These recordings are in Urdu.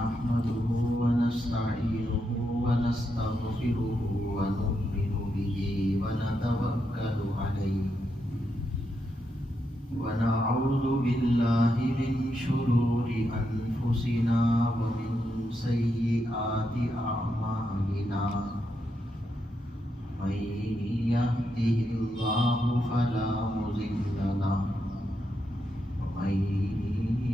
نحمده ونستعينه ونستغفره ونؤمن به ونتوكل عليه ونعوذ بالله من شرور أنفسنا ومن سيئات أعمالنا من يهده الله فلا مضل له ومن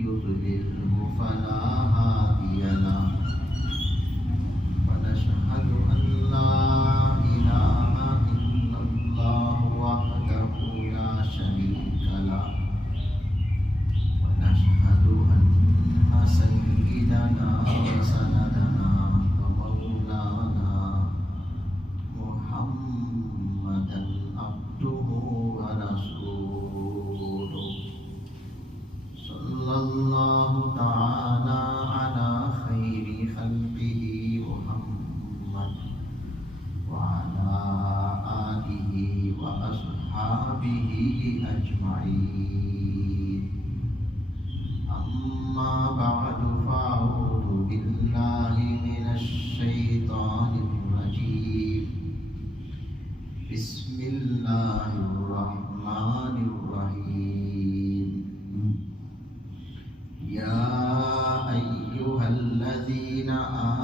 يضلله فلا هادي له ونشهد أن لا إله إلا الله وحده لا شريك له ونشهد أن سيدنا وسندنا ومولانا محمدا عبده ورسوله صلى الله تعالى على خير خلقه محمد وعلى آله وأصحابه أجمعين أما بعد فأعوذ بالله من الشيطان الرجيم بسم الله الرحمن الرحيم يا أيها الذين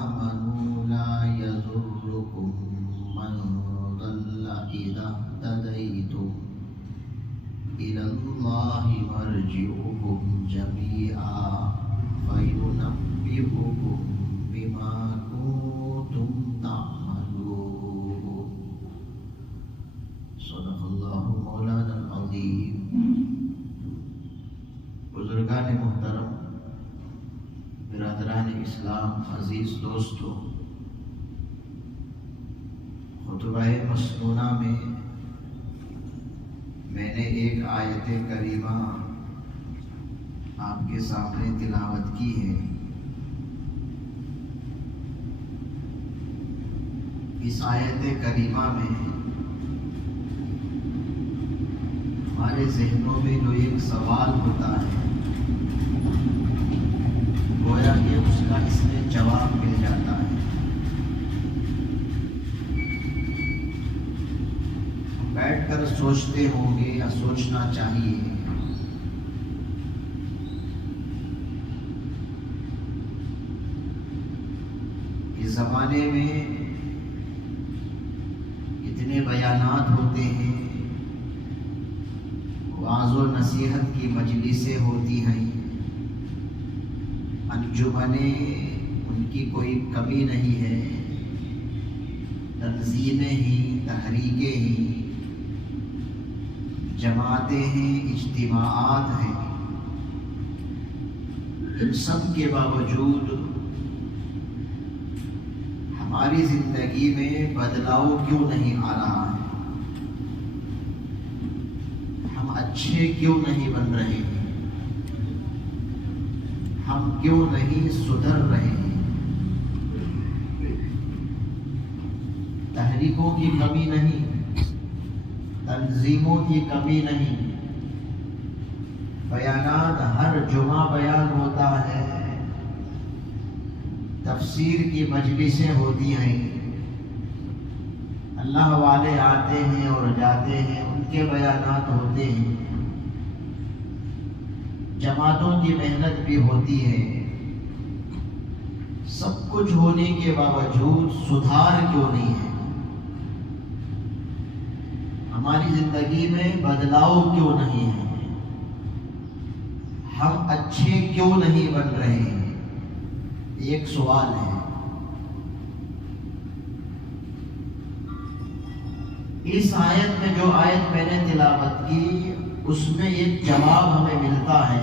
آمنوا لا يضركم من ضل إذا اهتديتم إلى الله مرجعكم جميعا فينبئكم بما كنتم تعملون صدق الله مولانا العظيم. بزرگان محترم، برادران اسلام، عزیز دوستو، خطبہ مسنونہ میں نے ایک آیت کریمہ آپ کے سامنے تلاوت کی ہے. اس آیت کریمہ میں ہمارے ذہنوں میں جو ایک سوال ہوتا ہے، گویا کہ اس کا اس میں جواب مل جاتا ہے. بیٹھ کر سوچتے ہوں گے یا سوچنا چاہیے اس زمانے میں اتنے بیانات ہوتے ہیں، وعظ و نصیحت کی مجلسیں ہوتی ہیں، انجمنیں ان کی کوئی کمی نہیں ہے، تنظیمیں ہیں، تحریکیں ہیں، جماعتیں ہیں، اجتماعات ہیں. ان سب کے باوجود ہماری زندگی میں بدلاؤ کیوں نہیں آ رہا ہے؟ ہم اچھے کیوں نہیں بن رہے ہیں؟ ہم کیوں نہیں سدھر رہے ہیں؟ تحریکوں کی کمی نہیں، تنظیموں کی کمی نہیں، بیانات ہر جمعہ بیان ہوتا ہے، تفسیر کی مجلسیں ہوتی ہیں، اللہ والے آتے ہیں اور جاتے ہیں، ان کے بیانات ہوتے ہیں، جماعتوں کی محنت بھی ہوتی ہے. سب کچھ ہونے کے باوجود سدھار کیوں نہیں ہے؟ ہماری زندگی میں بدلاؤ کیوں نہیں ہے؟ ہم اچھے کیوں نہیں بن رہے ہیں؟ ایک سوال ہے. اس آیت میں جو آیت میں نے تلاوت کی، اس میں ایک جواب ہمیں ملتا ہے.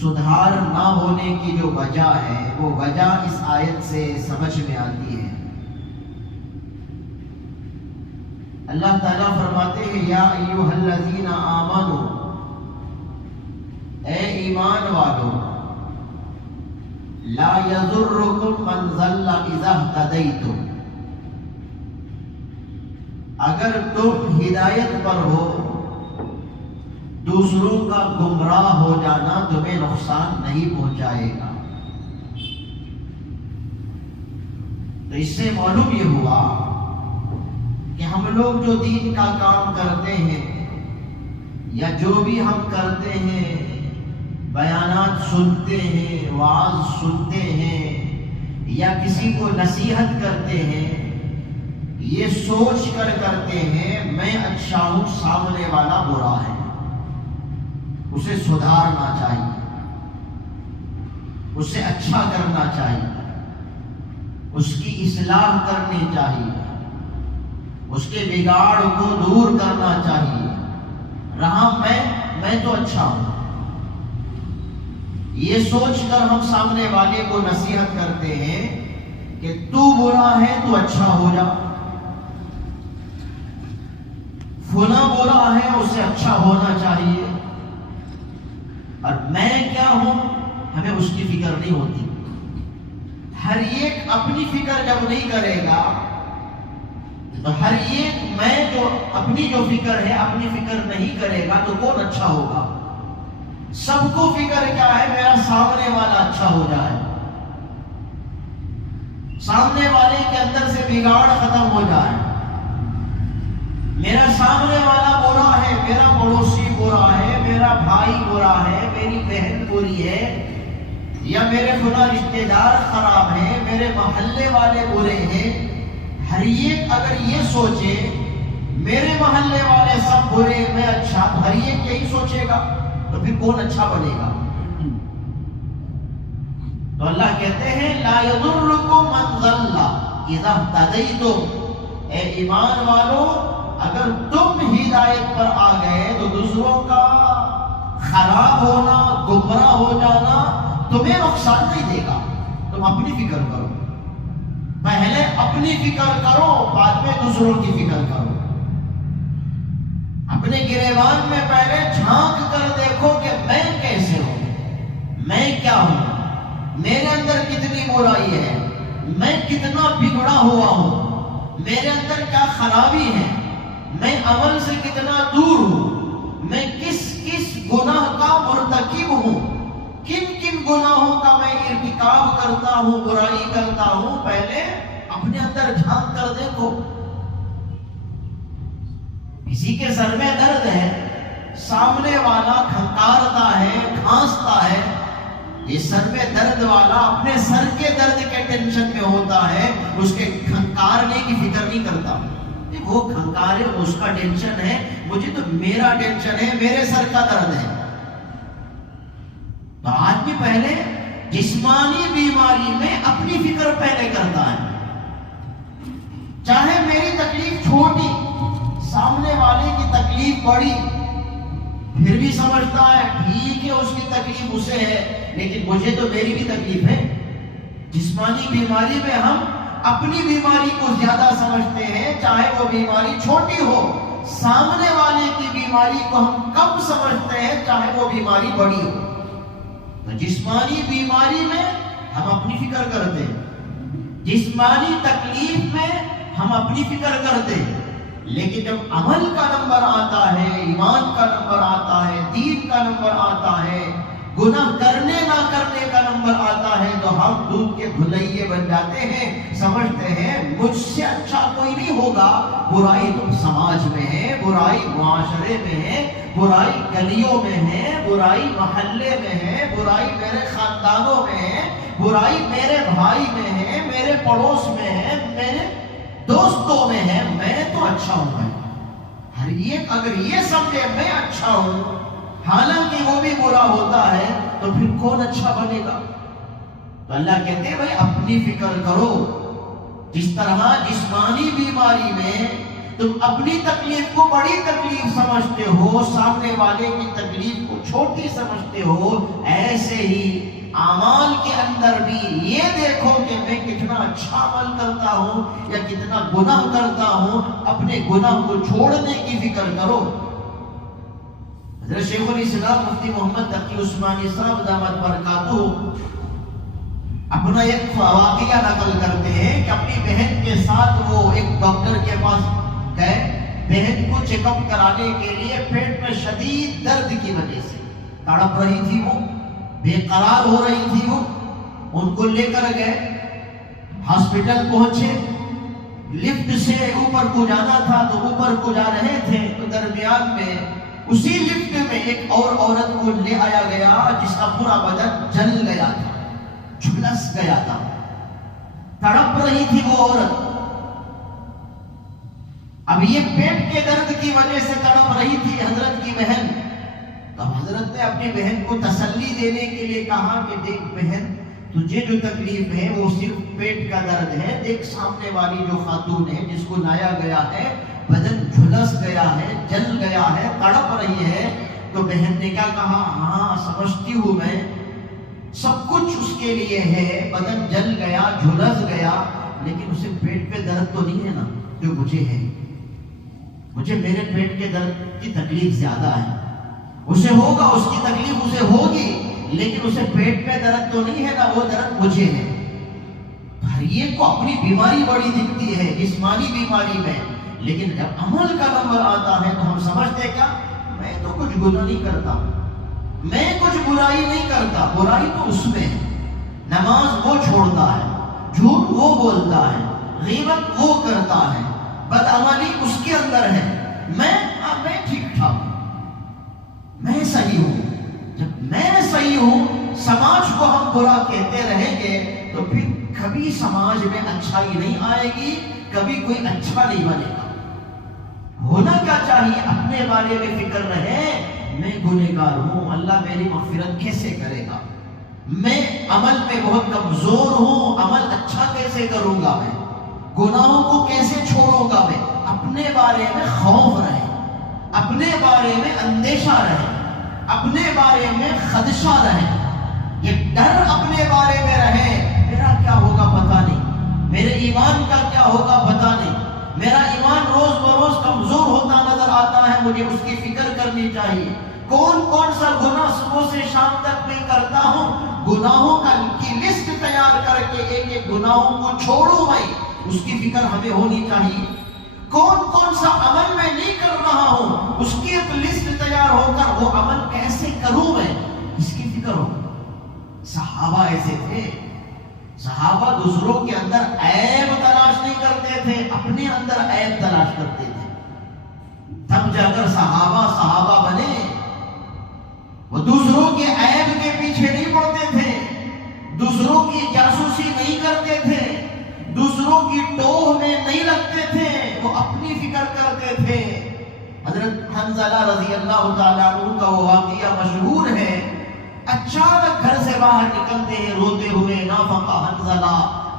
سدھار نہ ہونے کی جو وجہ ہے، وہ وجہ اس آیت سے سمجھ میں آتی ہے. اللہ تعالیٰ فرماتے ہیں یا ایھا الذین آمنوا، اے ایمان والو، لا یضرکم من ضل اذا اہتدیتم، اگر تم ہدایت پر ہو دوسروں کا گمراہ ہو جانا تمہیں نقصان نہیں پہنچائے گا۔ تو اس سے معلوم یہ ہوا کہ ہم لوگ جو دین کا کام کرتے ہیں یا جو بھی ہم کرتے ہیں، بیانات سنتے ہیں، وعظ سنتے ہیں یا کسی کو نصیحت کرتے ہیں، یہ سوچ کر کرتے ہیں میں اچھا ہوں، سامنے والا برا ہے، اسے سدھارنا چاہیے، اسے اچھا کرنا چاہیے، اس کی اصلاح کرنی چاہیے، اس کے بگاڑ کو دور کرنا چاہیے، رہا میں تو اچھا ہوں، یہ سوچ کر ہم سامنے والے کو نصیحت کرتے ہیں کہ تو برا ہے تو اچھا ہو جا، فلاں برا ہے اسے اچھا ہونا چاہیے، اور میں کیا ہوں ہمیں اس کی فکر نہیں ہوتی۔ ہر ایک اپنی فکر جب نہیں کرے گا تو ہر ایک میں جو اپنی جو فکر ہے اپنی فکر نہیں کرے گا تو کون اچھا ہوگا؟ سب کو فکر کیا ہے؟ میرا سامنے والا اچھا ہو جائے، سامنے والے کے اندر سے بگاڑ ختم ہو جائے، میرا سامنے والا برا ہے، میرا پڑوسی برا ہے، میرا بھائی برا ہے، میری بہن بری ہے، یا میرے فلاں رشتے دار خراب ہیں، میرے محلے والے برے ہیں۔ ہر ایک اگر یہ سوچے میرے محلے والے سب برے میں اچھا، ہر ایک یہی سوچے گا تو پھر کون اچھا بنے گا؟ تو اللہ کہتے ہیں لا یضرکم من ضل اذا اہتدیتم، اے ایمان والو اگر تم ہدایت پر آ گئے تو دوسروں کا خراب ہونا، گمراہ ہو جانا تمہیں نقصان نہیں دے گا۔ تم اپنی فکر کرو، پہلے اپنی فکر کرو، بعد میں دوسروں کی فکر کرو۔ اپنے گریبان میں پہلے جھانک کر دیکھو کہ میں کیسے ہوں، میں کیا ہوں، میرے اندر کتنی برائی ہے، میں کتنا بگڑا ہوا ہوں، میرے اندر کیا خرابی ہے، میں عمل سے کتنا دور ہوں، میں کس کس گناہ کا مرتکب ہوں، کن کن گناہوں کا میں ارتکاب کرتا ہوں، برائی کرتا ہوں۔ پہلے اپنے اندر جھانک کر دیکھو۔ کسی کے سر میں درد ہے، سامنے والا کھنکارتا ہے، کھانستا ہے، یہ سر میں درد والا اپنے سر کے درد کے ٹینشن میں ہوتا ہے، اس کے کھنکارنے کی فکر نہیں کرتا۔ وہ کھنکارے اس کا ٹینشن ہے، مجھے تو میرا ٹینشن ہے، میرے سر کا درد ہے۔ تو آدمی پہلے جسمانی بیماری میں اپنی فکر پہلے کرتا ہے، چاہے میری تکلیف چھوٹی، سامنے والے کی تکلیف بڑی، پھر بھی سمجھتا ہے ٹھیک ہے اس کی تکلیف اسے ہے لیکن مجھے تو میری بھی تکلیف ہے۔ جسمانی بیماری میں ہم اپنی بیماری کو زیادہ سمجھتے ہیں، چاہے وہ بیماری چھوٹی ہو، سامنے والے کی بیماری کو ہم کم سمجھتے ہیں، چاہے وہ بیماری بڑی ہو۔ تو جسمانی بیماری میں ہم اپنی فکر کرتے ہیں، جسمانی تکلیف میں ہم اپنی فکر کرتے ہیں، لیکن جب عمل کا نمبر آتا ہے، ایمان کا نمبر آتا ہے، دین کا نمبر آتا ہے، گناہ کرنے نہ کرنے کا نمبر آتا ہے تو ہم دودھ کے دھلئیے بن جاتے ہیں، سمجھتے ہیں مجھ سے اچھا کوئی نہیں ہوگا۔ برائی تو سماج میں ہے، برائی معاشرے میں ہے، برائی گلیوں میں ہے، برائی محلے میں ہے، برائی میرے خاندانوں میں ہے، برائی میرے بھائی میں ہے، میرے پڑوس میں ہے، میرے دوستوں میں ہے، میں تو اچھا ہوں۔ ہر ایک اگر یہ سمجھے میں اچھا ہوں حالانکہ وہ بھی برا ہوتا ہے تو پھر کون اچھا بنے گا؟ تو اللہ کہتے ہیں بھائی اپنی فکر کرو۔ جس طرح جسمانی بیماری میں تم اپنی تکلیف کو بڑی تکلیف سمجھتے ہو، سامنے والے کی تکلیف کو چھوٹی سمجھتے ہو، ایسے ہی اعمال کے اندر بھی یہ دیکھو کہ میں کتنا اچھا عمل کرتا ہوں یا کتنا گناہ کرتا ہوں، اپنے گناہ کو چھوڑنے کی فکر کرو۔ حضرت شیخ الاسلام مفتی محمد تقی عثمانی صاحب دامت برکاتہ اپنا ایک واقعہ نقل کرتے ہیں کہ اپنی بہن کے ساتھ وہ ایک ڈاکٹر کے پاس گئے بہن کو چیک اپ کرانے کے لیے، پیٹ میں شدید درد کی وجہ سے تڑپ رہی تھی، وہ بے قرار ہو رہی تھی، وہ ان کو لے کر گئے، ہاسپٹل پہنچے، لفٹ سے اوپر کو جانا تھا تو اوپر کو جا رہے تھے تو درمیان میں اسی لفٹ میں ایک اور عورت کو لے آیا گیا جس کا پورا بدن جل گیا تھا، جھلس گیا تھا، تڑپ رہی تھی وہ عورت۔ اب یہ پیٹ کے درد کی وجہ سے تڑپ رہی تھی حضرت کی بہن، تو حضرت نے اپنی بہن کو تسلی دینے کے لیے کہا کہ دیکھ بہن، تجھے جو تکلیف ہے وہ صرف پیٹ کا درد ہے، دیکھ سامنے والی جو خاتون ہے جس کو لایا گیا ہے بدن جھلس گیا ہے، جل گیا ہے، تڑپ رہی ہے۔ تو بہن نے کیا کہا، ہاں سمجھتی ہوں میں، سب کچھ اس کے لیے ہے، بدن جل گیا، جھلس گیا، لیکن اسے پیٹ پہ درد تو نہیں ہے نا جو مجھے ہے، مجھے میرے پیٹ کے درد کی تکلیف زیادہ ہے، اسے ہوگا، اس کی تکلیف اسے ہوگی، لیکن اسے پیٹ پہ درد تو نہیں ہے نا، وہ درد مجھے ہے۔ ہر ایک کو اپنی بیماری بڑی دکھتی ہے، جسمانی بیماری میں، لیکن جب عمل کا نمبر آتا ہے تو ہم سمجھتے کیا، میں تو کچھ گناہ نہیں کرتا، میں کچھ برائی نہیں کرتا، برائی تو اس میں ہے، نماز وہ چھوڑتا ہے، جھوٹ وہ بولتا ہے، غیبت وہ کرتا ہے، بدعملی اس کے اندر ہے، میں ٹھیک ٹھاک ہوں، میں صحیح ہوں۔ جب میں صحیح ہوں، سماج کو ہم برا کہتے رہیں گے تو پھر کبھی سماج میں اچھائی نہیں آئے گی، کبھی کوئی اچھا نہیں بنے گا۔ ہونا کیا چاہیے، اپنے بارے میں فکر رہے، میں گنہگار ہوں، اللہ میری مغفرت کیسے کرے گا، میں عمل میں بہت کمزور ہوں، عمل اچھا کیسے کروں گا، میں گناہوں کو کیسے چھوڑوں گا، میں اپنے بارے میں خوف رہے، اپنے بارے میں اندیشہ رہے، اپنے بارے میں خدشہ رہے، یہ ڈر اپنے بارے میں رہے، میرا کیا ہوگا پتہ نہیں، میرے ایمان کا کیا ہوگا پتہ نہیں، میرا ایمان روز بروز کمزور ہوتا نظر آتا ہے، مجھے اس کی فکر کرنی چاہیے، کون کون سا گناہ صبح سے شام تک میں کرتا ہوں، گناہوں کی لسٹ تیار کر کے ایک ایک گناہوں کو چھوڑوں، میں اس کی فکر ہمیں ہونی چاہیے، کون کون سا عمل میں نہیں کر رہا ہوں، اس کی ایک لسٹ تیار ہو کر وہ عمل کیسے کروں میں، اس کی فکر ہو۔ صحابہ ایسے تھے، صحابہ دوسروں کے اندر عیب تلاش نہیں کرتے تھے، اپنے اندر عیب تلاش کرتے تھے، تب جا کر صحابہ بنے۔ وہ دوسروں کے عیب کے پیچھے نہیں پڑتے تھے، دوسروں کی جاسوسی نہیں کرتے تھے، دوسروں کی ٹوہ میں نہیں لگتے تھے، وہ اپنی فکر کرتے تھے۔ حضرت حنظلہ رضی اللہ تعالیٰ عنہ کا وہ واقعہ مشہور ہے، اچانک گھر سے باہر نکلتے ہیں روتے ہوئے، نافقہ حنظلہ،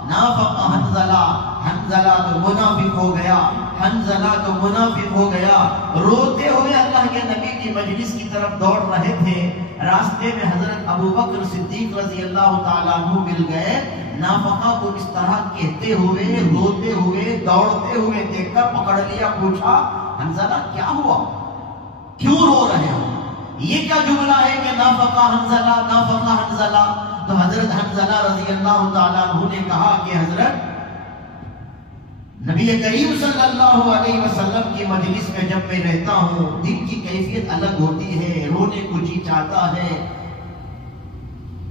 نافقہ حنظلہ، حنظلہ تو منافق ہو گیا، حنظلہ تو منافق ہو گیا، روتے ہوئے اللہ کے نبی کی مجلس کی طرف دوڑ رہے تھے، راستے میں حضرت ابو بکر صدیق رضی اللہ تعالیٰ عنہ مل گئے، نافقہ کو اس طرح کہتے ہوئے، روتے ہوئے، دوڑتے ہوئے دیکھ کر پکڑ لیا، پوچھا حنظلہ کیا ہوا، کیوں رو رہے ہو، یہ کیا جملہ ہے کہ نافقہ حنظلہ، نافقہ حنظلہ؟ تو حضرت حنظلہ رضی اللہ تعالیٰ عنہ نے کہا کہ حضرت نبی کریم صلی اللہ علیہ وسلم کی مجلس میں جب میں رہتا ہوں، دل کی کیفیت الگ ہوتی ہے، رونے کو جی چاہتا ہے،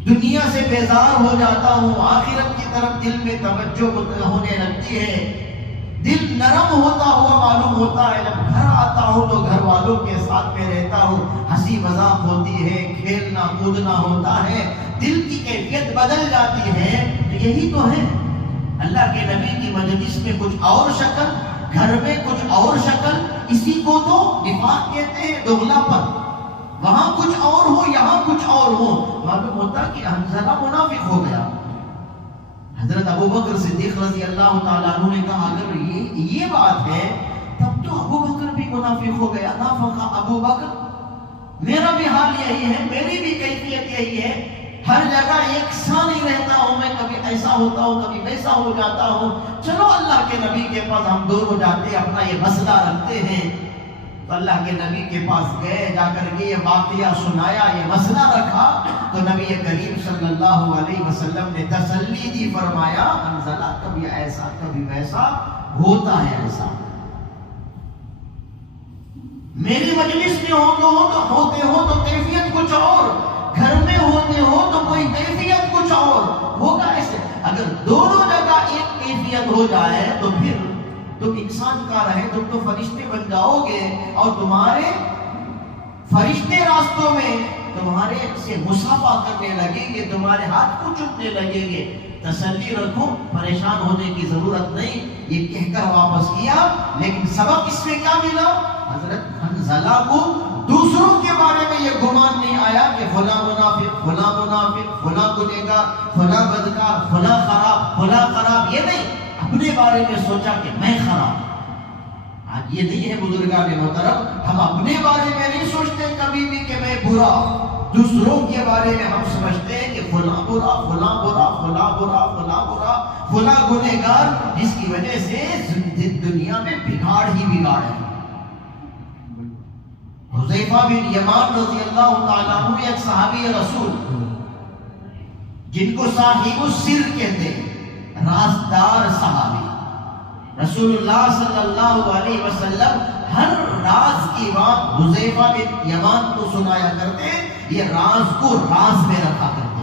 دنیا سے بیزار ہو جاتا ہوں، آخرت کی طرف دل میں توجہ ہونے لگتی ہے، دل نرم ہوتا ہوا معلوم ہوتا ہے، جب گھر آتا ہوں تو گھر والوں کے ساتھ میں رہتا ہوں، ہنسی مذاق ہوتی ہے، کھیلنا کودنا ہوتا ہے، دل کی کیفیت بدل جاتی ہے۔ تو یہی تو ہے، اللہ کے نبی کی مجلس میں کچھ اور شکل، گھر میں کچھ اور شکل، اسی کو تو نفاق کہتے ہیں، دوغلا پن، وہاں کچھ اور ہو، یہاں کچھ اور ہو، معلوم ہوتا کہ حنظلہ منافق ہو گیا۔ حضرت ابو بکر صدیق رضی اللہ تعالیٰ عنہ نے کہا اگر یہ بات ہے تب تو ابو بکر بھی منافق ہو گیا، نافقہ ابو بکر، میرا بھی حال یہی ہے، میری بھی کیفیت یہی ہے، ہر جگہ یکساں نہیں رہتا ہوں میں، کبھی ایسا ہوتا ہوں کبھی ویسا ہو جاتا ہوں۔ چلو اللہ کے نبی کے پاس ہم دونوں جاتے ہیں، اپنا یہ مسئلہ رکھتے ہیں۔ تو اللہ کے نبی کے پاس گئے، جا کر کے یہ واقعہ سنایا، یہ مسئلہ رکھا، تو نبی کریم صلی اللہ علیہ وسلم نے تسلی دی، فرمایا حنظلہ کبھی ایسا کبھی ویسا ہوتا ہے، ایسا میری مجلس میں ہوتے ہو تو کیفیت کچھ اور، گھر میں ہوتے ہو تو کوئی کیفیت کچھ اور ہوگا. ایسے اگر دونوں جگہ ایک کیفیت ہو جائے تو پھر تم انسان کا رہے، تم تو فرشتے بن جاؤ گے اور تمہارے فرشتے راستوں میں تمہارے سے مصافحہ کرنے لگیں گے، تمہارے ہاتھ کو چومنے لگیں گے. تسلی رکھو، پریشان ہونے کی ضرورت نہیں. یہ کہہ کر واپس کیا، لیکن سبق اس میں کیا ملا؟ حضرت حنظلہ کو دوسروں کے بارے میں یہ گمان نہیں آیا کہ فلاں منافق، فلاں منافق، فلاں گنہگار، فلاں بدکار، فلاں خراب. یہ نہیں، اپنے بارے میں سوچا کہ میں خراب. آج یہ نہیں ہے بزرگان محترم، ہم اپنے بارے میں نہیں سوچتے کبھی بھی کہ میں برا. دوسروں کے بارے میں ہم سمجھتے ہیں کہ فلاں برا، فلاں برا، فلاں برا، فلاں برا، فلاں گنہگار، جس کی وجہ سے دنیا میں بگاڑ ہی بگاڑ ہے. حذیفہ بن یمان رضی اللہ تعالیٰ عنہ ایک صحابی رسول جن کو صاحب السر کہتے ہیں، رازدار صحابی. رسول اللہ صلی اللہ علیہ وسلم ہر راز کی بات حذیفہ بن یمان کو سنایا کرتے، یہ راز کو راز میں رکھا کرتے.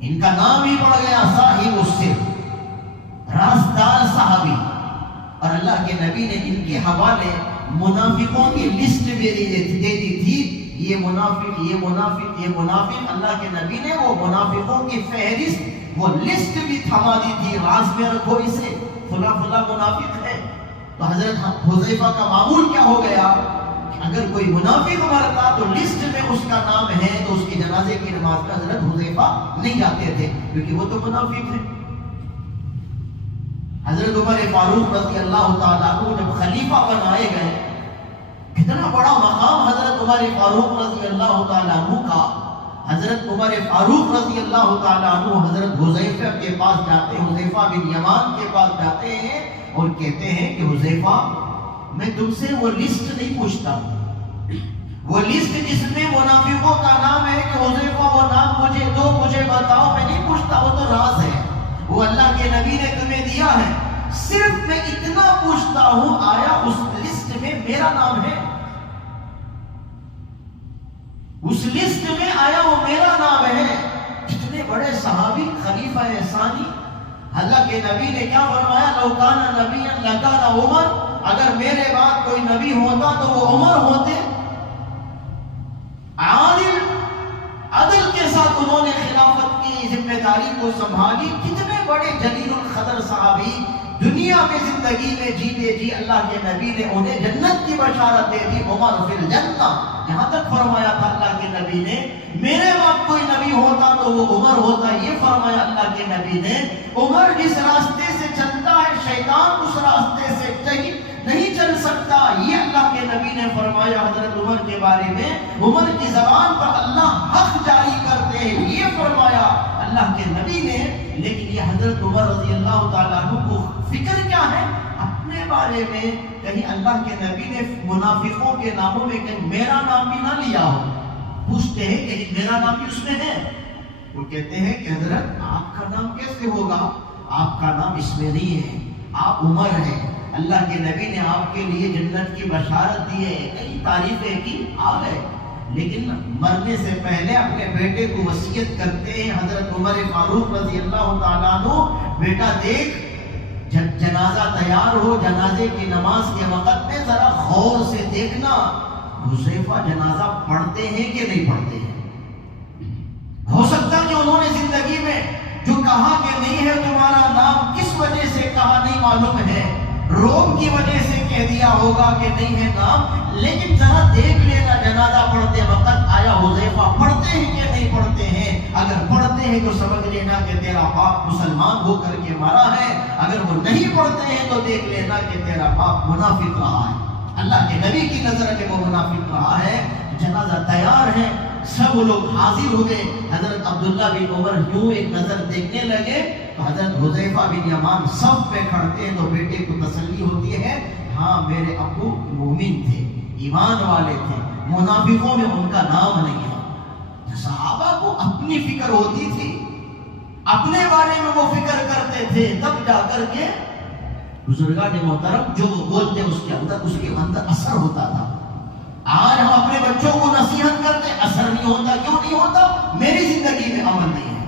ان کا نام ہی پڑ گیا صاحب السر، رازدار صحابی. اور اللہ کے نبی نے ان کے حوالے منافقوں کی لسٹ دے دی تھی. یہ منافق، یہ منافق، یہ منافق. اللہ کے نبی نے وہ منافقوں کی فہرست، وہ لسٹ بھی تھما دی تھی، راز میں رکھو اسے، فلاں فلاں منافق ہے. تو حضرت حذیفہ کا معمول کیا ہو گیا؟ اگر کوئی منافق مرتا تو لسٹ میں اس کا نام ہے تو اس کی جنازے کی نماز میں حضرت حذیفہ نہیں جاتے تھے، کیونکہ وہ تو منافق ہے. حضرت عمر فاروق رضی اللہ تعالیٰ عنہ جب خلیفہ بنائے گئے، کتنا بڑا مقام حضرت عمر فاروق رضی اللہ تعالیٰ عنہ کا. حضرت عمر فاروق رضی اللہ تعالیٰ عنہ حضرت حذیفہ کے پاس جاتے ہیں، حذیفہ بن یمان کے پاس جاتے ہیں اور کہتے ہیں کہ حذیفہ، میں تم سے وہ لسٹ نہیں پوچھتا، وہ لسٹ جس میں منافقوں کا نام ہے کہ حذیفہ وہ نام مجھے دو، مجھے بتاؤ، میں نہیں پوچھتا، وہ تو راز ہے، وہ اللہ کے نبی نے تمہیں دیا ہے. صرف میں اتنا پوچھتا ہوں، آیا اس لسٹ میں میرا نام ہے؟ اس لسٹ میں آیا وہ میرا نام ہے؟ کتنے بڑے صحابی، خلیفہ ثانی. اللہ کے نبی نے کیا فرمایا؟ لو کان نبیا لکان عمر، اگر میرے بعد کوئی نبی ہوتا تو وہ عمر ہوتے. عدل کے ساتھ انہوں نے خلافت کی ذمہ داری کو سنبھالی. کتنے بڑے جلیل القدر صحابی دنیا میں زندگی میں جیتے جی اللہ کے نبی نے انہیں جنت کی بشارت دے دی. عمر فی الجنہ، یہاں تک فرمایا تھا اللہ کے نبی نے میرے بعد کوئی نبی ہوتا تو وہ عمر ہوتا. یہ فرمایا اللہ کے نبی نے. عمر جس راستے سے چلتا ہے شیطان اس راستے سے کہیں نہیں چل سکتا. یہ اللہ کے نبی نے فرمایا حضرت عمر کے بارے میں. عمر کی زبان پر اللہ حق جاری کرتے ہیں، یہ فرمایا اللہ کے نبی نے. لیکن یہ حضرت عمر رضی اللہ تعالیٰ عنہ کو فکر کیا ہے؟ اپنے بارے میں کہیں اللہ کے نبی نے منافقوں کے ناموں میں کہیں میرا نام بھی نہ لیا ہو. پوچھتے ہیں کہیں میرا نام بھی اس میں ہے؟ وہ کہتے ہیں کہ حضرت آپ کا نام کیسے ہوگا؟ آپ کا نام اس میں نہیں ہے، آپ عمر ہیں. اللہ کے نبی نے آپ کے لیے جنت کی بشارت دی ہے، کئی تعریفیں کی، آ گئے. لیکن مرنے سے پہلے اپنے بیٹے کو وصیت کرتے ہیں حضرت عمر فاروق رضی اللہ تعالیٰ عنہ، بیٹا دیکھ جب جنازہ تیار ہو، جنازے کی نماز کے وقت میں ذرا غور سے دیکھنا حذیفہ جنازہ پڑھتے ہیں کہ نہیں پڑھتے ہیں. ہو سکتا ہے کہ انہوں نے زندگی میں جو کہا کہ نہیں ہے تمہارا نام، کس وجہ سے کہا نہیں معلوم ہے، روب کی وجہ سے کہہ دیا ہوگا کہ نہیں ہے نام. لیکن ذرا دیکھ لینا جنازہ پڑھتے وقت آیا حذیفہ پڑھتے ہیں کہ نہیں پڑھتے ہیں. اگر پڑھتے ہیں تو سمجھ لینا کہ تیرا باپ مسلمان ہو کر کے مرا ہے، اگر وہ نہیں پڑھتے ہیں تو دیکھ لینا کہ تیرا باپ منافق رہا ہے. اللہ کے نبی کی نظر میں وہ منافق رہا ہے. جنازہ تیار ہے، سب لوگ حاضر ہوئے. حضرت عبداللہ بن عمر یوں ایک نظر دیکھنے لگے تو حضرت حذیفہ بن یمان صف پہ کھڑتے ہیں تو بیٹے کو تسلی ہوتی ہے، ہاں میرے ابو مومن تھے، ایمان والے تھے، منافقوں میں ان کا نام نہیں ہے. صحابہ کو اپنی فکر ہوتی تھی، اپنے بارے میں وہ فکر کرتے تھے، تب جا کر کے بزرگان محترم جو وہ بولتے اس کے اندر اثر ہوتا تھا. آج ہم اپنے بچوں کو نصیحت کرتے اثر نہیں ہوتا. کیوں نہیں ہوتا؟ میری زندگی میں عمل نہیں ہے.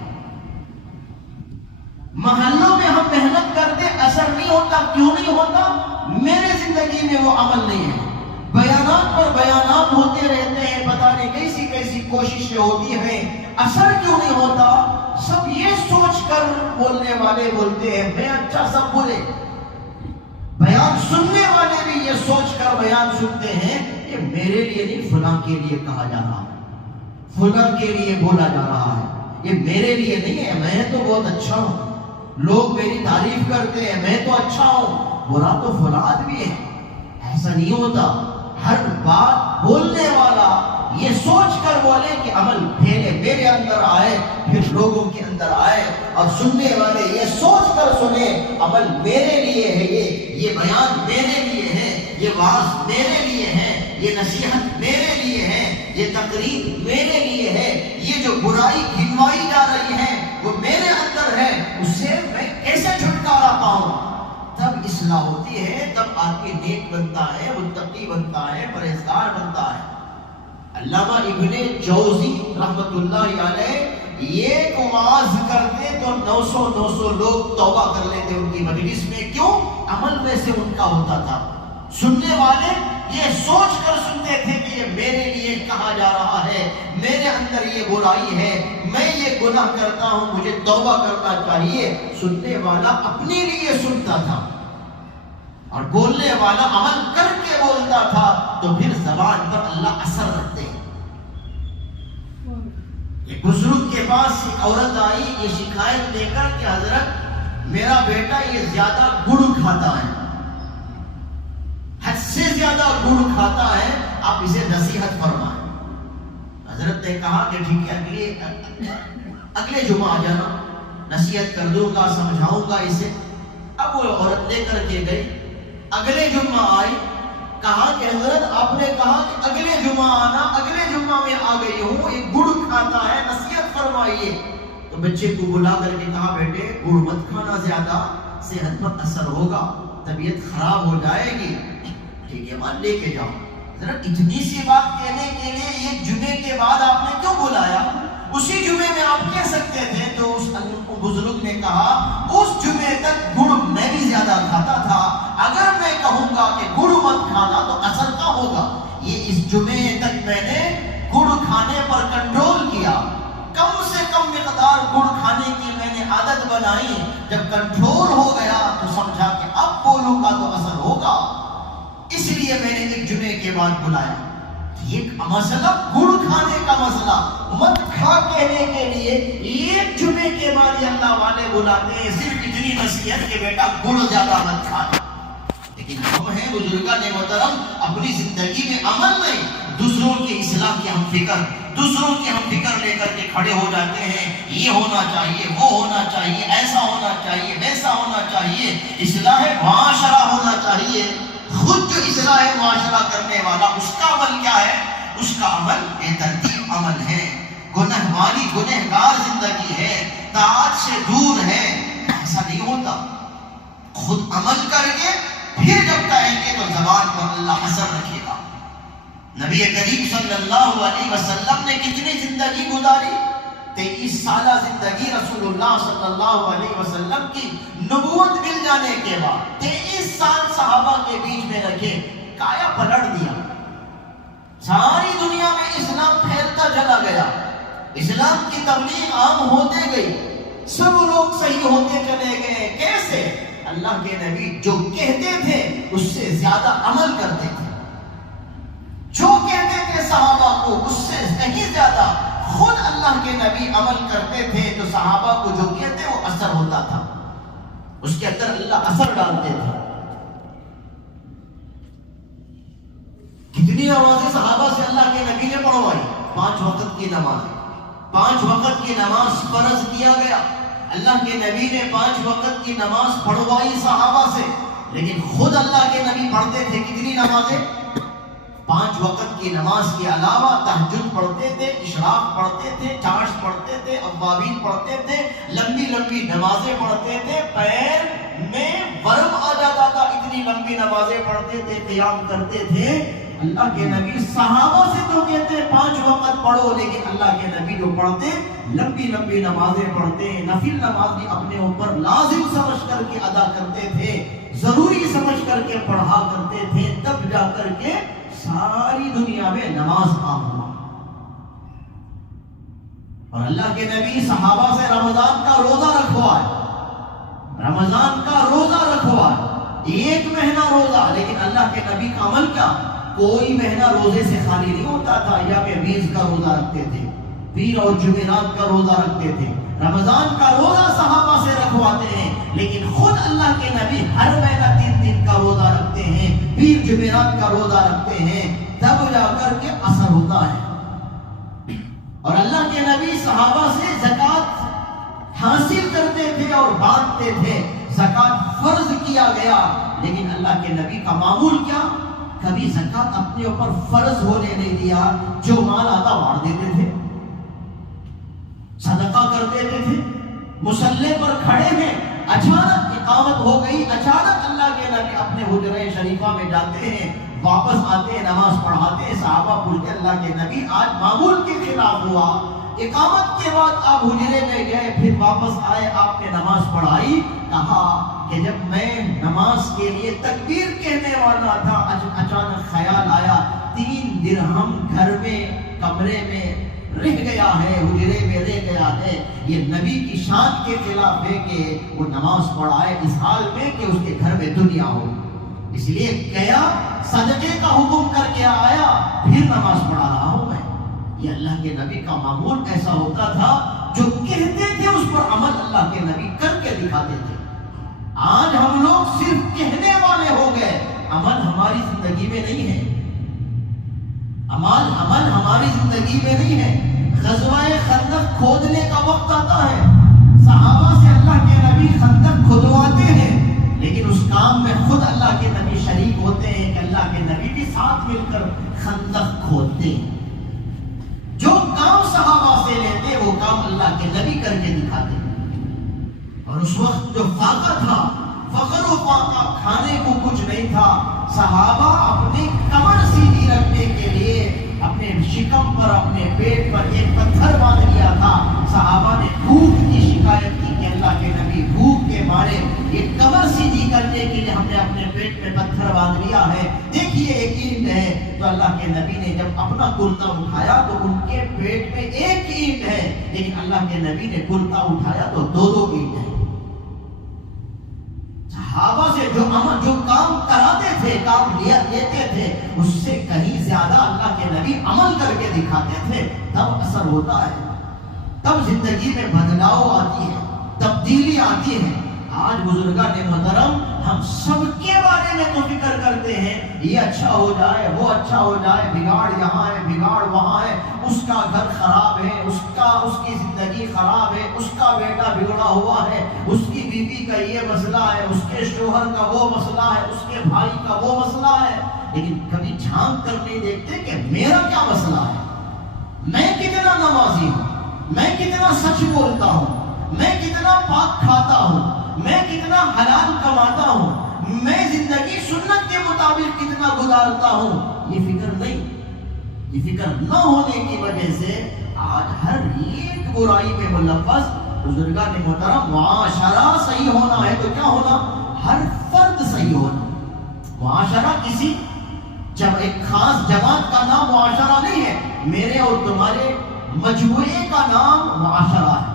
محلوں میں ہم محنت کرتے اثر نہیں ہوتا. کیوں نہیں ہوتا؟ میرے زندگی میں وہ عمل نہیں ہے. بیانات پر بیانات ہوتے رہتے ہیں, پتہ نہیں کیسی کیسی کوششیں ہوتی ہیں, اثر کیوں نہیں ہوتا؟ سب یہ سوچ کر بولنے والے بولتے ہیں میں اچھا, سب بولے. بیان سننے والے بھی یہ سوچ کر بیان سنتے ہیں کہ میرے لیے نہیں, فلاں کے لیے کہا جا رہا ہے, فلاں کے لیے بولا جا رہا ہے, یہ میرے لیے نہیں ہے. میں تو بہت اچھا ہوں, لوگ میری تعریف کرتے ہیں, میں تو اچھا ہوں, برا تو فلاں آدمی ہے. ایسا نہیں ہوتا. ہر بات بولنے والا یہ سوچ کر بولے کہ عمل پھیلے, میرے اندر آئے, پھر لوگوں کے اندر آئے, اور سننے والے یہ سوچ کر سنے عمل میرے لیے ہے, یہ بیان میرے لیے ہے, یہ وعظ میرے لیے ہے, یہ نصیحت میرے لیے ہے, یہ تقریر میرے لیے ہے, یہ جو برائی گھنوائی جا رہی ہے وہ میرے اندر ہے, اس سے میں کیسے چھٹکارا پاؤں. تب اصلاح ہوتی ہے, تب آدمی نیک بنتا ہے, متقی بنتا ہے, پرہیزگار بنتا ہے. علامہ ابن جوزی رحمت اللہ علیہ ایک وعظ کرتے تو 900 لوگ توبہ کر لیتے ان کی مجلس میں. کیوں؟ عمل میں سے ان کا ہوتا تھا. سننے والے یہ سوچ کر سنتے تھے کہ یہ میرے لیے کہا جا رہا ہے, میرے اندر یہ برائی ہے, میں یہ گناہ کرتا ہوں, مجھے توبہ کرنا چاہیے. سننے والا اپنے لیے سنتا تھا اور بولنے والا عمل کر کے بولتا تھا, تو پھر زبان پر اللہ اثر رکھتے ہیں. ایک بزرگ کے پاس ایک عورت آئی یہ شکایت لے کر کہ حضرت میرا بیٹا یہ زیادہ گڑ کھاتا ہے, حد سے زیادہ گڑ کھاتا ہے, آپ اسے نصیحت فرمائیں. حضرت نے کہا کہ ٹھیک ہے, اگلے جمعہ آ جانا, نصیحت کر دوں گا, سمجھاؤں گا اسے. اب وہ عورت لے کر کے گئی, اگلے جمعہ آئی, کہا کہ حضرت آپ نے کہا کہ اگلے جمعہ آنا, اگلے جمعہ میں آ گئی ہوں, یہ گڑ کھاتا ہے, نصیحت فرمائیے. تو بچے کو بلا کر کے کہا بیٹے گڑ مت کھانا, زیادہ صحت پر اثر ہوگا, طبیعت خراب ہو جائے گی. ٹھیک ہے ماں, لے کے جاؤ. ذرا اتنی سی بات کہنے کے لیے ایک جمعے کے بعد آپ نے کیوں بلایا؟ اسی جمعے میں آپ کہہ سکتے تھے. تو اس بزرگ نے کہا اس جمعے تک گڑ میں بھی زیادہ کھاتا تھا, اگر میں کہوں گا کہ گڑ مت کھانا تو اثر کیا ہوگا؟ یہ اس جمعے تک میں نے گڑ کھانے پر کنٹرول کیا, کم سے کم مقدار گڑ کھانے کی میں نے عادت بنائی. جب کنٹرول ہو گیا تو سمجھا کہ اب بولوں گا تو اثر ہوگا, اس لیے میں نے ایک جمعے کے بعد بلایا. ایک مسئلہ گڑ کھانے کا مسئلہ مت کھا کہنے کے لیے ایک جمعے کے بعد یہ اللہ والے بلاتے ہیں صرف اتنی نصیحت کہ بیٹا گڑ زیادہ مت کھانا. لیکن ہم ہیں بزرگان محترم اپنی زندگی میں عمل نہیں, دوسروں کی اصلاح کی ہم فکر, دوسروں کی ہم فکر لے کر کے کھڑے ہو جاتے ہیں. یہ ہونا چاہیے, وہ ہونا چاہیے, ایسا ہونا چاہیے, ویسا ہونا چاہیے, اصلاح معاشرہ ہونا چاہیے. خود جو اصلاح معاشرہ کرنے والا اس کا عمل کیا ہے؟ اس کا عمل بے ترتیب عمل ہے, گناہ والی گنہگار زندگی ہے, طاعت سے دور ہے. ایسا نہیں ہوتا. خود عمل کر کے پھر جب کہیں گے تو زبان پر اللہ اثر رکھے گا. نبی کریم صلی اللہ علیہ وسلم نے کتنی زندگی گزاری؟ 23 سالہ زندگی رسول اللہ صلی اللہ علیہ وسلم کی نبوت مل جانے کے بعد 23 سال صحابہ کے بیچ میں رکھے, کایا پلٹ دیا. ساری دنیا میں اسلام پھیلتا چلا گیا, اسلام کی تبلیغ عام ہوتے گئی, سب لوگ صحیح ہوتے چلے گئے. کیسے؟ اللہ کے نبی جو کہتے تھے اس سے زیادہ عمل کرتے تھے. جو کہتے تھے صحابہ کو اس سے کہیں زیادہ خود اللہ کے نبی عمل کرتے تھے. تو صحابہ کو جو کہتے وہ اثر ہوتا تھا, اس کے اندر اللہ اثر ڈالتے تھے. کتنی نمازیں صحابہ سے اللہ کے نبی نے پڑھوائی؟ 5 وقت کی نماز. 5 وقت کی نماز فرض کیا گیا. اللہ کے نبی نے 5 وقت کی نماز پڑھوائی صحابہ سے, لیکن خود اللہ کے نبی پڑھتے تھے کتنی نمازیں؟ 5 وقت کی نماز کے علاوہ تہجد پڑھتے تھے، اشراق پڑھتے تھے، چاشت پڑھتے تھے، اوابین پڑھتے تھے، لمبی لمبی نمازیں پڑھتے تھے، پیر میں ورم آ جاتا تھا، اتنی لمبی نمازیں پڑھتے تھے، قیام کرتے تھے۔ اللہ کے نبی صحابہ سے تو کہتے 5 وقت پڑھو، لیکن اللہ کے نبی جو پڑھتے لمبی لمبی نمازیں پڑھتے، نفل نماز بھی اپنے اوپر لازم سمجھ کر کے ادا کرتے تھے، ضروری سمجھ کر کے پڑھا کرتے تھے، تب جا کر کے ساری دنیا میں نماز عام ہوا۔ اور اللہ کے نبی صحابہ سے رمضان کا روزہ رکھوائے، رمضان کا روزہ رکھوائے، 1 مہینہ روزہ، لیکن اللہ کے نبی کا عمل کیا؟ کوئی مہینہ روزے سے خالی نہیں ہوتا تھا۔ یا کہ 20 کا روزہ رکھتے تھے، پیر اور جمعرات کا روزہ رکھتے تھے، رمضان کا روزہ صحابہ سے رکھواتے ہیں، لیکن خود اللہ کے نبی ہر مہینہ 3 دن کا روزہ رکھتے ہیں، پیر جمعرات کا روزہ رکھتے ہیں، تب جا کر کے اثر ہوتا ہے۔ اور اللہ کے نبی صحابہ سے زکوٰۃ حاصل کرتے تھے اور بانٹتے تھے، زکوٰۃ فرض کیا گیا، لیکن اللہ کے نبی کا معمول کیا؟ کبھی زکوٰۃ اپنے اوپر فرض ہونے نہیں دیا، جو مال آتا بانٹ دیتے تھے، صدقہ کر دیتے تھے۔ مصلی پر کھڑے ہیں، اچانک اقامت ہو گئی، اچانک اللہ کے نبی اپنے حجرہ شریفہ میں جاتے ہیں، واپس آتے ہیں، نماز پڑھاتے ہیں، صحابہ پوچھتے اللہ کے نبی آج معمول کے خلاف ہوا، اقامت کے بعد آپ حجرے میں گئے، پھر واپس آئے، آپ نے نماز پڑھائی۔ کہا کہ جب میں نماز کے لیے تکبیر کہنے والا تھا، اچانک خیال آیا 3 درہم گھر میں کمرے میں رہ گیا ہے، حجرے میں رہ گیا ہے، یہ نبی کی شان کے خلاف ہے کہ وہ نماز پڑھائے اس حال میں کہ اس کے گھر میں دنیا ہو، اس لیے گیا، صدقے کا حکم کر کے آیا، پھر نماز پڑھا رہا ہوں میں۔ یہ اللہ کے نبی کا معمول ایسا ہوتا تھا، جو کہتے تھے اس پر عمل اللہ کے نبی کر کے دکھاتے تھے۔ آج ہم لوگ صرف کہنے والے ہو گئے، عمل ہماری زندگی میں نہیں ہے، عمل ہماری زندگی میں نہیں ہے۔ غزوہ خندق کھودنے کا وقت آتا ہے، صحابہ سے اللہ کے نبی خندق کھدواتے ہیں، لیکن اس کام میں خود اللہ کے نبی شریک ہوتے ہیں کہ اللہ کے نبی بھی ساتھ مل کر خندق کھودتے ہیں۔ جو کام صحابہ سے لیتے وہ کام اللہ کے نبی کر کے دکھاتے۔ اور اس وقت جو فاقہ تھا، فقر و فاقہ، کھانے کو کچھ نہیں تھا، صحابہ اپنی کمر سیدھی رکھنے کے لیے اپنے شکم پر، اپنے پیٹ پر ایک پتھر باندھ لیا تھا۔ صحابہ نے بھوک کی شکایت کی کہ اللہ کے نبی بھوک کے مارے یہ کمر سیدھی کرنے کے لیے ہم نے اپنے پیٹ میں پتھر باندھ لیا ہے، دیکھیے ایک اینٹ ہے۔ تو اللہ کے نبی نے جب اپنا کرتا اٹھایا تو ان کے پیٹ میں 1 اینٹ ہے، لیکن اللہ کے نبی نے کرتا اٹھایا تو 2 اینٹ ہے۔ صحابہ سے جو کام کراتے تھے، کام لیتے تھے، اس سے کہیں زیادہ اللہ کے نبی عمل کر کے دکھاتے تھے، تب اثر ہوتا ہے، تب زندگی میں بدلاؤ آتی ہے، تبدیلی آتی ہے۔ آج بزرگان محترم ہم سب کے بارے میں تو فکر کرتے ہیں، یہ اچھا ہو جائے، وہ اچھا ہو جائے، بگاڑ یہاں ہے، بگاڑ وہاں ہے، اس کا گھر خراب ہے، اس کی زندگی خراب ہے، اس کا بیٹا بگڑا ہوا ہے، اس کی بیوی کا یہ مسئلہ ہے، اس کے شوہر کا وہ مسئلہ ہے، اس کے بھائی کا وہ مسئلہ ہے، لیکن کبھی جھانک کر نہیں دیکھتے کہ میرا کیا مسئلہ ہے، میں کتنا نمازی ہوں، میں کتنا سچ بولتا ہوں، میں کتنا پاک کھاتا ہوں، میں کتنا حلال کماتا ہوں، میں زندگی سنت کے مطابق کتنا گزارتا ہوں۔ یہ فکر نہیں، یہ فکر نہ ہونے کی وجہ سے آج ہر ایک برائی میں ملوث۔ بزرگان محترم معاشرہ صحیح ہونا ہے تو کیا ہونا؟ ہر فرد صحیح ہونا۔ معاشرہ کسی جب ایک خاص جماعت کا نام معاشرہ نہیں ہے، میرے اور تمہارے مجموعے کا نام معاشرہ ہے۔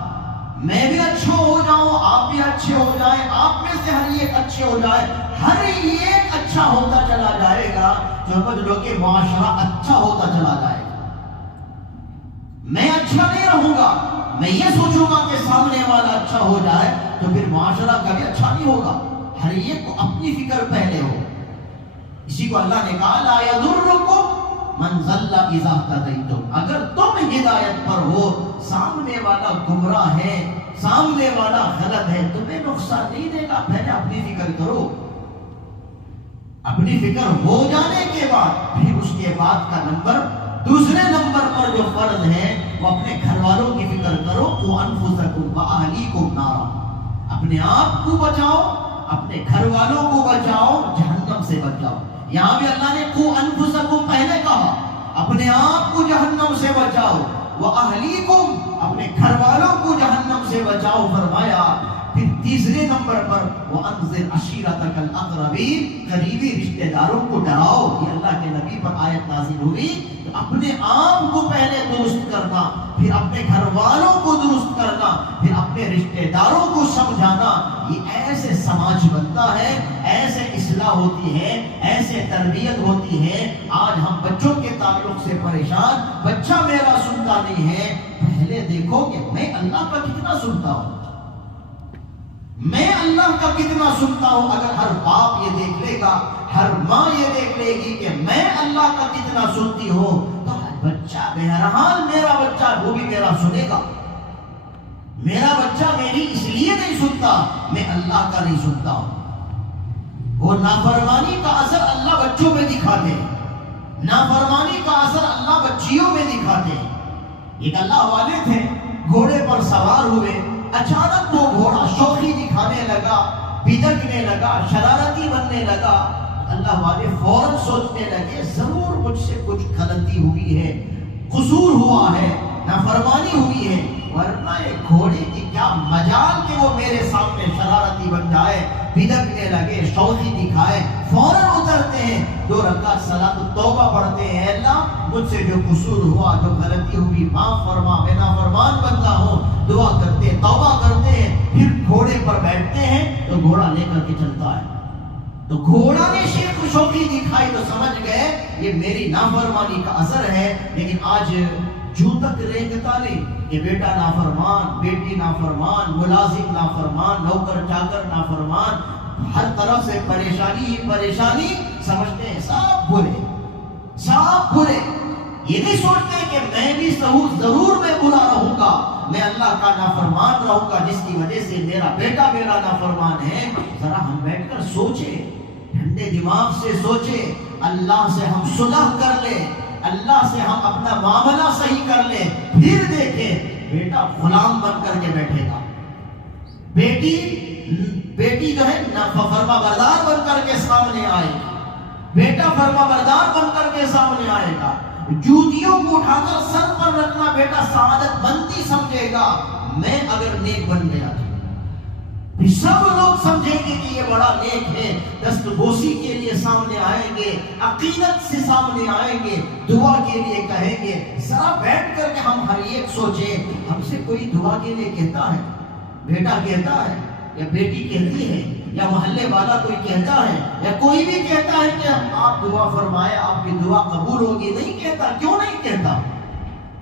میں بھی اچھا ہو جاؤں، آپ بھی اچھے ہو جائیں، آپ میں سے ہر ایک اچھے ہو جائے، ہر ایک اچھا ہوتا چلا جائے گا، جو سمجھ لو کہ معاشرہ اچھا ہوتا چلا جائے گا۔ میں اچھا نہیں رہوں گا، میں یہ سوچوں گا کہ سامنے والا اچھا ہو جائے، تو پھر معاشرہ کبھی اچھا نہیں ہوگا۔ ہر ایک کو اپنی فکر پہلے ہو۔ اسی کو اللہ نے کہا لا یضرکم من ضل اذا اهتدیتم، اگر تم ہدایت پر ہو، سامنے والا گمراہ ہے، سامنے والا غلط ہے، تمہیں نقصان نہیں دے گا۔ پہلے اپنی فکر کرو، اپنی فکر ہو جانے کے بعد پھر اس کے کے بعد کا نمبر، دوسرے نمبر پر جو فرض ہے وہ اپنے گھر والوں کی فکر کرو، وَأَنفُسَكُمْ وَأَهْلِيكُمْ نَارًا، اپنے آپ کو بچاؤ، اپنے گھر والوں کو بچاؤ، جہنم سے بچاؤ۔ یہاں بھی اللہ نے قُوا أَنفُسَكُمْ پہلے کہا، اپنے آپ کو جہنم سے بچاؤ، وَأَهْلِيكُمْ اپنے گھر والوں کو جہنم سے بچاؤ فرمایا۔ پھر تیسرے نمبر پر وَأَنذِرْ عَشِيرَتَكَ الْأَقْرَبِينَ قریبی رشتہ داروں کو ڈراؤ۔ یہ اللہ کے نبی پر آیت نازل ہوئی، تو اپنے آپ کو پہلے درست کرنا، پھر اپنے گھر والوں کو درست کرنا، پھر اپنے رشتہ داروں کو سمجھانا، یہ ایسے سماج بنتا ہے، ایسے اصلاح ہوتی ہے، ایسے تربیت ہوتی ہے۔ آج ہم بچوں کے تعلق سے پریشان، بچہ میرا سنتا نہیں ہے۔ پہلے دیکھو کہ میں اللہ کا کتنا سنتا ہوں، میں اللہ کا کتنا سنتا ہوں۔ اگر ہر باپ یہ دیکھ لے گا، ہر ماں یہ دیکھ لے گی کہ میں اللہ کا کتنا سنتی ہوں، تو ہر بچہ بہرحال میرا بچہ وہ بھی میرا سنے گا۔ میرا بچہ میری اس لیے نہیں سنتا، میں اللہ کا نہیں سنتا ہوں۔ وہ نافرمانی کا اثر اللہ بچوں میں دکھاتے ہیں، نافرمانی کا اثر اللہ بچیوں میں دکھاتے ہیں۔ ایک اللہ والے تھے، گھوڑے پر سوار ہوئے، اچانک وہ گھوڑا شوخی دکھانے لگا، بدکنے لگا، شرارتی بننے لگا۔ اللہ والے فوراً سوچنے لگے ضرور مجھ سے کچھ غلطی ہوئی ہے، قصور ہوا ہے، نافرمانی ہوئی ہے، ورنہ ایک گھوڑے کی کیا مجال کہ وہ میرے سامنے شرارتی بن جائے، بدکنے لگے، شوخی دکھائے۔ فوراً اترتے ہیں، 2 رکعت صلاۃ التوبہ پڑھتے ہیں، اللہ مجھ سے جو قصور ہوا، جو غلطی ہوئی معاف فرما، میں نافرمان بنتا ہوں، دعا کرتے ہیں، توبہ کرتے ہیں۔ پھر گھوڑے پر بیٹھتے ہیں تو گھوڑا لے کر کے چلتا ہے۔ تو گھوڑا نے شیخ شوخی دکھائی تو سمجھ گئے یہ میری نافرمانی کا اثر ہے۔ لیکن آج جو تک رینگتا نہیں کہ بیٹا نافرمان، بیٹی نافرمان، ملازم نافرمان، نوکر چاکر نافرمان، ہر طرف سے پریشانی ہی پریشانی، سمجھتے ہیں سب برے، سب برے۔ یہ نہیں سوچتے کہ میں بھی ضرور میں برا رہوں گا، میں اللہ کا نافرمان رہوں گا، جس کی وجہ سے میرا بیٹا میرا نافرمان ہے۔ ذرا ہم بیٹھ کر سوچیں، ٹھنڈے دماغ سے سوچیں، اللہ سے ہم صلح کر لیں، اللہ سے ہم اپنا معاملہ صحیح کر لیں، پھر دیکھیں بیٹا غلام بن کر کے بیٹھے گا، بیٹی جو ہے فرما بردار بن کر کے سامنے آئے گی، بیٹا فرما بردار بن کر کے سامنے آئے گا۔ جوتیوں کو اٹھا کر سر پر رکھنا بیٹا سعادت مندی سمجھے گا، میں اگر نیک بن گیا تو سب لوگ سمجھیں گے کہ یہ بڑا نیک ہے، دست بوسی کے لیے سامنے آئیں گے، عقیدت سے سامنے آئیں گے، دعا کے لیے کہیں گے۔ ذرا بیٹھ کر کے ہم ہر ایک سوچیں، ہم سے کوئی دعا کے لیے کہتا ہے، بیٹا کہتا ہے یا بیٹی کہتی ہے یا محلے والا کوئی کہتا ہے یا کوئی بھی کہتا ہے کہ آپ دعا فرمائے، آپ کی دعا قبول ہوگی؟ نہیں کہتا۔ کیوں نہیں کہتا؟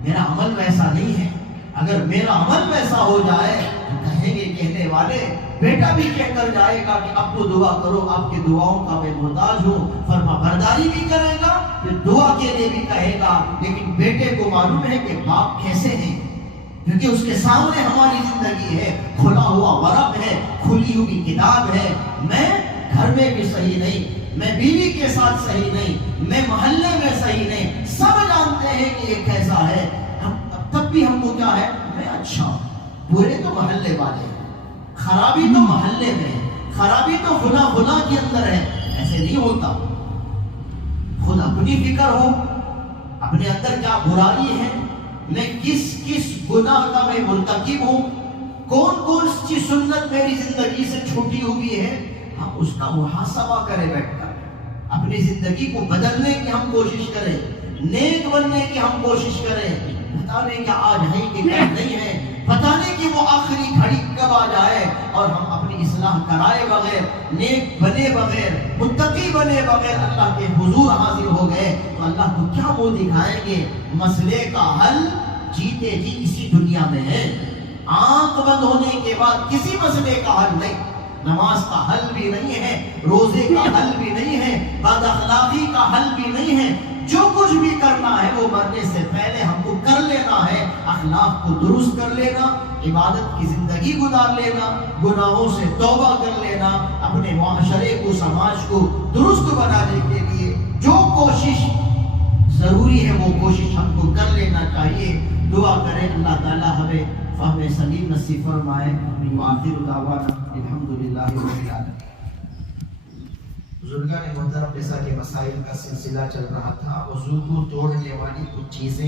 میرا عمل ویسا نہیں ہے۔ اگر میرا عمل ویسا ہو جائے تو کہیں گے کہنے والے، بیٹا بھی کہہ کر جائے گا کہ ابو دعا کرو، آپ کی دعاؤں کا میں محتاج ہوں، فرما برداری بھی کرے گا، پھر دعا کے لیے بھی کہے گا۔ لیکن بیٹے کو معلوم ہے کہ باپ کیسے ہیں، کیونکہ اس کے سامنے ہماری زندگی ہے، کھلا ہوا ورق ہے، کھلی ہوئی کتاب ہے۔ میں گھر میں بھی صحیح نہیں، میں بیوی کے ساتھ صحیح نہیں، میں محلے میں صحیح نہیں، سب جانتے ہیں کہ یہ کیسا ہے۔ تب بھی ہم کو کیا ہے، میں اچھا ہوں، برے تو محلے والے ہیں، خرابی تو محلے میں ہے، خرابی تو فلاں کے اندر ہے۔ ایسے نہیں ہوتا۔ خود اپنی فکر ہو، اپنے اندر کیا برائی ہے، میں کس گناہ کا میں مرتکب ہوں، کون سی سنت میری زندگی سے چھوٹی ہوئی ہے، ہم اس کا محاسبہ کریں بیٹھ کر، اپنی زندگی کو بدلنے کی ہم کوشش کریں، نیک بننے کی ہم کوشش کریں۔ پتہ نہیں کہ آج ہے کہ نہیں ہے، پتہ نہیں کہ وہ آخری گھڑی کب آ جائے اور ہم اپنی اصلاح کرائے بغیر، نیک بنے بغیر، متقی بنے بغیر اللہ کے حضور حاضر ہو گئے تو اللہ کو کیا منہ دکھائیں گے؟ مسئلے کا حل جیتے جی اسی دنیا میں ہے۔ آنکھ بند ہونے کے بعد کسی مسئلے کا حل نہیں، نماز کا حل بھی نہیں ہے، روزے کا حل بھی نہیں ہے، بد اخلاقی کا حل بھی نہیں ہے۔ جو کچھ بھی کرنا ہے وہ مرنے سے پہلے ہم کو کر لینا ہے، اخلاق کو درست کر لینا، عبادت کی زندگی گزار لینا، گناہوں سے توبہ کر لینا، اپنے معاشرے کو، سماج کو درست بنانے کے لیے جو کوشش دعا کریں اللہ تعالیٰ ہمیں فہم سلیم نصیب فرمائے. وآخر دعوانا الحمدللہ رب العالمین. بزرگان محترم، جیسا کہ مسائل کا سلسلہ چل رہا تھا، وضو کو توڑنے والی کچھ چیزیں